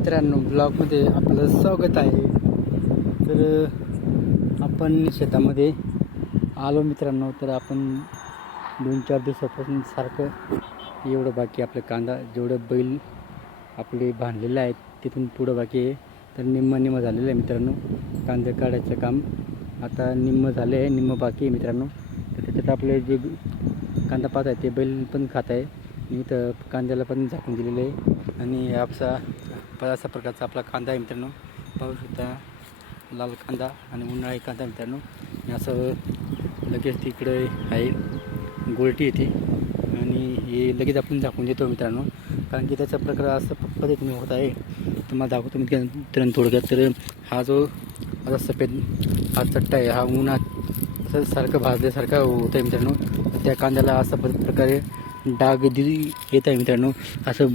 मित्रांनो ब्लॉगमध्ये आपलं स्वागत आहे. तर आपण शेतामध्ये आलो मित्रांनो तर आपण दोन चार दिवसापासून सारखं एवढं बाकी आपलं कांदा जेवढं बैल आपले बांधलेलं आहे तिथून पुढं बाकी आहे. तर निम्म निम्म झालेलं आहे मित्रांनो कांदे काढायचं काम. आता निम्म झालं आहे निम्म बाकी आहे मित्रांनो. तर त्याच्यात आपले जे कांदा पात आहे ते बैल पण खात आहे. मी तर कांद्याला पण झाकून दिलेलं आहे. आणि आपसा असा प्रकारचा आपला कांदा आहे मित्रांनो. पाहू शकता लाल कांदा आणि उन्हाळी कांदा मित्रांनो. असं लगेच तिकडे आहे गोलटी येते. आणि हे लगेच आपण झाकून देतो मित्रांनो. कारण की त्याचा प्रकार असं पद्धतीने होत आहे. तुम्हाला दाखवतो मी मित्रांनो थोडक्यात. तर हा जो असा सफेद हा चट्टा आहे हा उन्हात असं सारखं भाजल्यासारखा होत आहे मित्रांनो. त्या कांद्याला असा प्रकारे डाग दिली येत आहे मित्रांनो. असं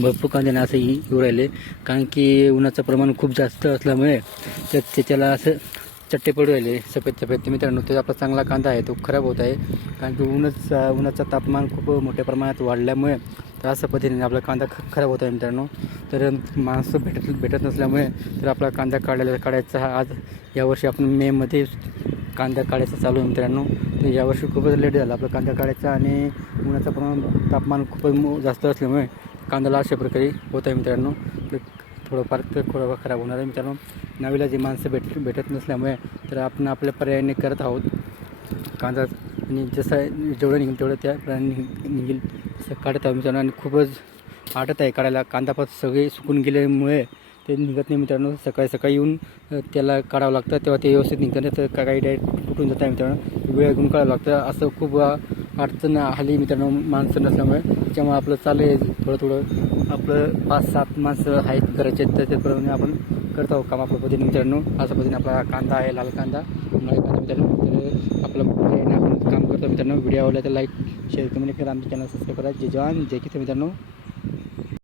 भरपूर कांद्याने असं येऊ राहिले. कारण की उन्हाचं प्रमाण खूप जास्त असल्यामुळे त्या त्याच्याला असं चट्टे पडू राहिले सफेद सफेद. मित्रांनो त्याचा आपला चांगला कांदा आहे तो खराब होत आहे. कारण की उन्हाच उन्हाचं तापमान खूप मोठ्या प्रमाणात वाढल्यामुळे तर अशा पद्धतीने आपला कांदा ख खराब होत आहे मित्रांनो. तर माणसं भेटत भेटत नसल्यामुळे तर आपला कांदा काढायला काढायचा हा आज यावर्षी आपण मेमध्ये कांदा काढायचा चालू आहे मित्रांनो. तर यावर्षी खूपच लेट झाला आपला कांदा काढायचा आणि उन्हाचं प्रमाण तापमान खूपच जास्त असल्यामुळे कांद्याला अशा प्रकारे होत आहे मित्रांनो. तर थोडंफार तर थोडंफार खराब होणार आहे मित्रांनो. नवीला जी माणसं भेट भेटत नसल्यामुळे तर आपण आपल्या पर्यायाने करत आहोत. कांदा आणि जसं जेवढं निघेल तेवढं त्या प्रमाणे निघेल. तसं काढत आहोत मित्रांनो आणि खूपच आटत आहे काढायला. कांदापात सगळे सुकून गेल्यामुळे ते निघत नाही मित्रांनो. सकाळी सकाळी येऊन त्याला काढावं लागतं. तेव्हा ते व्यवस्थित निघतं नाही तर काही डायरेक्ट तुटून जातं मित्रांनो. वेळ घेऊन काढावं लागतं. असं खूप अडचण आली मित्रांनो माणसं नसल्यामुळे. त्याच्यामुळे आपलं चालू आहे. थोडं थोडं आपलं पाच सात माणसं आहेत करायचे तर त्याप्रमाणे आपण करत आहोत काम आपल्या पद्धतीने मित्रांनो. अशा पद्धतीने आपला कांदा आहे लाल कांदा. उन्हाळी कांदा मित्रांनो. तर आपलं आपण काम करतो मित्रांनो. व्हिडिओ आवडला तर लाईक शेअर कमेंट करा. आमच्या चॅनल सबस्क्राईब करा. जय जवान. जय किसान मित्रांनो.